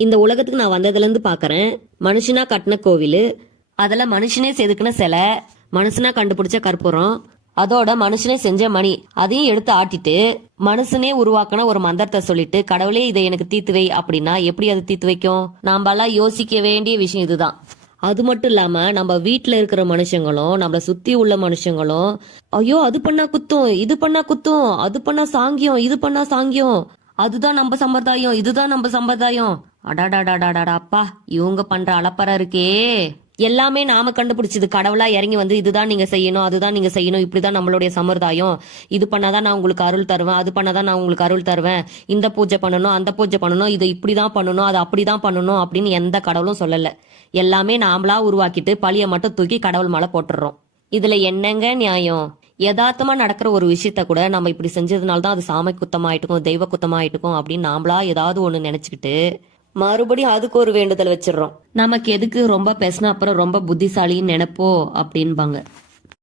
இந்த உலகத்துக்கு நான் வந்ததுல இருந்து பாக்குறேன், மனுஷனா கட்டின கோவில், அதுல மனுஷனே செதுக்கின சிலை, மனுஷனா கண்டுபிடிச்ச கற்பூரம், அதோட மனுஷனே செஞ்ச மணி, அதையும் எடுத்து ஆட்டிட்டு மனுஷனே உருவாக்கின ஒரு மந்திரத்தை சொல்லிட்டு கடவுளே இதை எனக்கு தீர்த்து வை அப்படின்னா எப்படி அது தீர்த்து வைக்கும்? நாமெல்லாம் யோசிக்க வேண்டிய விஷயம் இதுதான். அது மட்டும் இல்லாம நம்ம வீட்டுல இருக்கிற மனுஷங்களும் நம்மள சுத்தி உள்ள மனுஷங்களும் ஐயோ அது பண்ணா குத்தும், இது பண்ணா குத்தும், அது பண்ணா சாங்கியம், இது பண்ணா சாங்கியம், அதுதான் நம்ம சம்பிரதாயம், இதுதான் நம்ம சம்பிரதாயம். அடாடாடாடாடா அப்பா, இவங்க பண்ற அலப்பற இருக்கே. எல்லாமே நாம கண்டுபிடிச்சது. கடவுளா இறங்கி வந்து இதுதான் நீங்க செய்யணும், அதுதான் நீங்க செய்யணும், இப்படிதான் நம்மளுடைய சம்பிரதாயம், இது பண்ணாதான் நான் உங்களுக்கு அருள் தருவேன், அது பண்ணாதான் நான் உங்களுக்கு அருள் தருவேன், இந்த பூஜை பண்ணணும், அந்த பூஜை பண்ணணும், இதை இப்படிதான் பண்ணணும், அது அப்படிதான் பண்ணணும் அப்படின்னு எந்த கடவுளும் சொல்லல. எல்லாமே நாமளா உருவாக்கிட்டு பழிய மட்டும் தூக்கி கடவுள் மேல போட்டுடுறோம். இதுல என்னங்க நியாயம்? யதார்த்தமா நடக்கிற ஒரு விஷயத்த கூட நம்ம இப்படி செஞ்சதுனால்தான் அது சாமி குத்தமாயிட்டுக்கும், தெய்வ குத்தமாயிட்டுக்கும் அப்படின்னு நாமளா ஏதாவது ஒண்ணு நினைச்சுக்கிட்டு மறுபடியும் அதுக்கு ஒரு வேண்டுதல் வச்சிடறோம். நமக்கு எதுக்கு ரொம்ப பேசினா அப்புறம் ரொம்ப புத்திசாலின்னு நினைப்போ அப்படின்பாங்க.